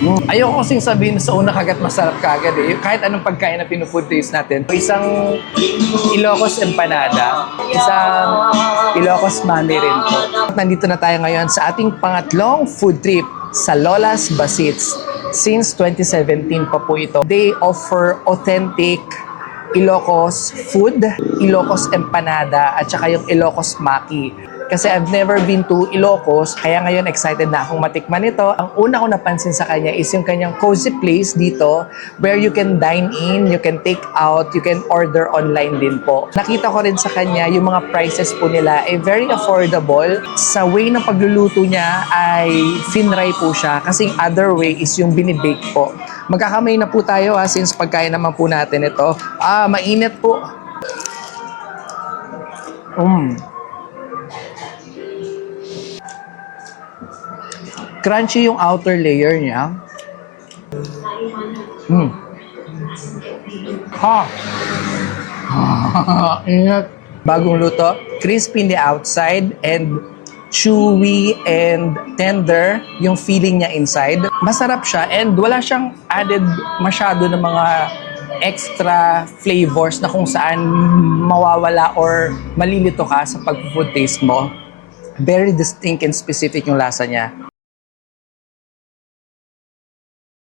Ayoko kasing sabihin sa una kagat masarap kagad eh. Kahit anong pagkain na pinufood taste natin. Isang Ilocos empanada, isang Ilocos mami rin po. Nandito na tayo ngayon sa ating pangatlong food trip sa Lola's Basits. Since 2017 pa po ito. They offer authentic Ilocos food, Ilocos empanada, at saka yung Ilocos maki. Kasi I've never been to Ilocos, kaya ngayon excited na akong matikman ito. Ang una ko napansin sa kanya is yung kanyang cozy place dito where you can dine in, you can take out, you can order online din po. Nakita ko rin sa kanya yung mga prices po nila ay very affordable. Sa way ng pagluluto niya ay finry po siya kasi yung other way is yung binibake po. Magkakamay na po tayo since pagkain naman po natin ito. Mainit po. Crunchy yung outer layer niya. Ingat. Bagong luto. Crispy in the outside and chewy and tender yung feeling niya inside. Masarap siya and wala siyang added masyado ng mga extra flavors na kung saan mawawala or malilito ka sa pag-food taste mo. Very distinct and specific yung lasa niya.